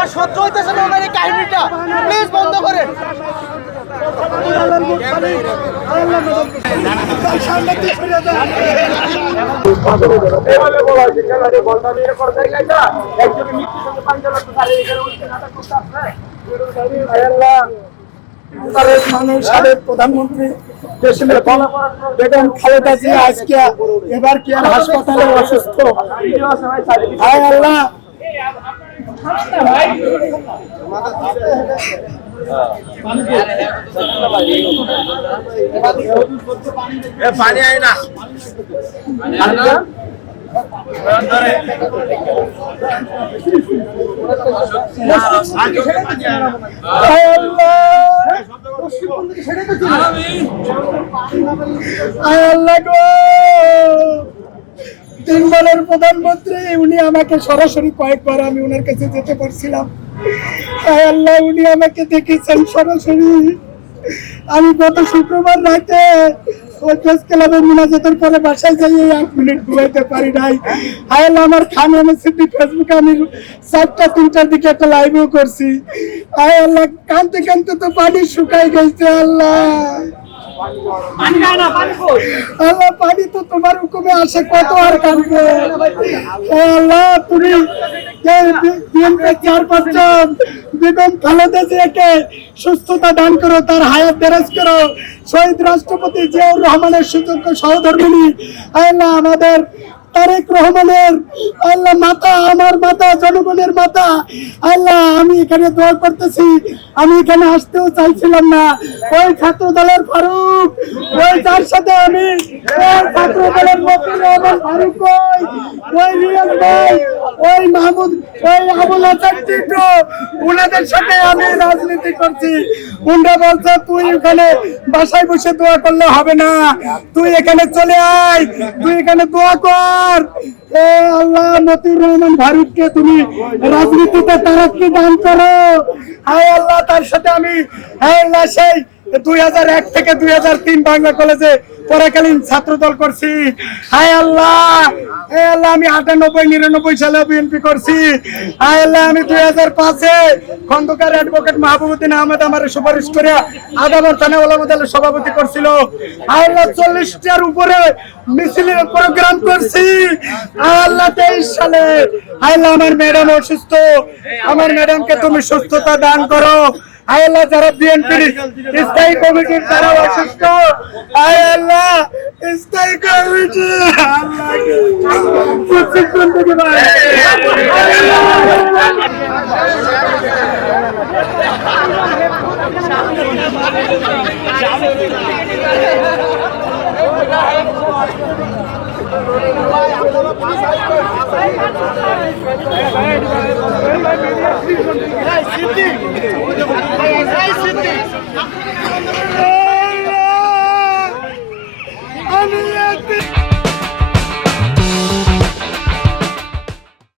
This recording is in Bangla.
আর সহ্য হইতেছে না ওনার এই কাহিনীটা, প্লিজ বন্ধ করেন। সাবেক প্রধানমন্ত্রী বেগম খালেদা জিয়া আজকে এবার কি আর হাসপাতালে অসুস্থ। হায় আল্লাহ, পানি আয় না তিনবারের প্রধানমন্ত্রী উনি আমাকে সরাসরি কয়েকবার আমি ওনার কাছে যেতে পারছিলাম। হায় আল্লাহ, উনি আমাকে দেখেছেন সরাসরি। আমি গত শুক্রবার রাতে ওই প্রেস ক্লাবে মুনাজাতের পরে বাসায় যাই 1 মিনিট ঘুমাইতে পারি নাই। হায় আল্লাহ, আমার খান এমএসসি ফেসবুকে আমি 4টা-3টার দিকে একটা লাইভও করছি। হায় আল্লাহ, কাঁদতে কাঁদতে তো পানি শুকাই গেছে। আল্লাহ আল্লাহ, পানি তো তোমার হুকুমে আসে, কত আর কাঁদবে। আল্লাহ, তুমি 4-5 জন বেগম খালেদা জিয়াকে সুস্থতা দান করো, তার হায়াত দেরাজ করো। শহীদ রাষ্ট্রপতি জিয়াউর রহমানের সুযোগ্য সহধর্মিণী আল্লাহ আমাদের তারেক রহমানের আল্লাহ মাতা, আমার মাতা, জনগণের মাতা আল্লাহ, আমি এখানে দোয়া করতেছি। আমি এখানে আসতেও চাইছিলাম না। ওই ছাত্র দলের ফারুক, ওই যার সাথে আমি ছাত্র দলের মফিজুর রহমান ফারুক, ওই রিয়াজ ভাই, ওই মাহমুদ, ওই আবুল হাসান টিটু, ওনাদের সাথে আমি রাজনীতি করছি। উনরা বলছে তুই এখানে বাসায় বসে দোয়া করলে হবে না, তুই এখানে চলে আয়, তুই এখানে দোয়া কর। আল্লাহ, মতিউর রহমান ফারুককে তুমি রাজনীতিতে তারাক্কি দান করো। হায় আল্লাহ, তার সাথে আমি হায় আল্লাহ সেই 2001 থেকে 2003 বাংলা কলেজে পড়াকালীন ছাত্র দল করছি। হায় আল্লাহ, আমি 98-99 সালে বিএনপি করছি। হায় আল্লাহ, আমি 2005-এ খন্দকার অ্যাডভোকেট মাহবুবউদ্দিন আহমেদ আমার সুপারিশ করে আদাবর থানা ওলামাদের সভাপতি করছিল। হায় আল্লাহ, 40টার উপরে মিছিলের প্রোগ্রাম করছি। হায় আল্লাহ, 23 সালে হায় আল্লাহ, আমার ম্যাডাম অসুস্থ, আমার ম্যাডামকে তুমি সুস্থতা দান করো। হায় আল্লাহ, যারা বিএনপির স্থায়ী কমিটির তারা অসুস্থ, হায় আল্লাহ, স্থায়ী কমিটি সিদ্দিক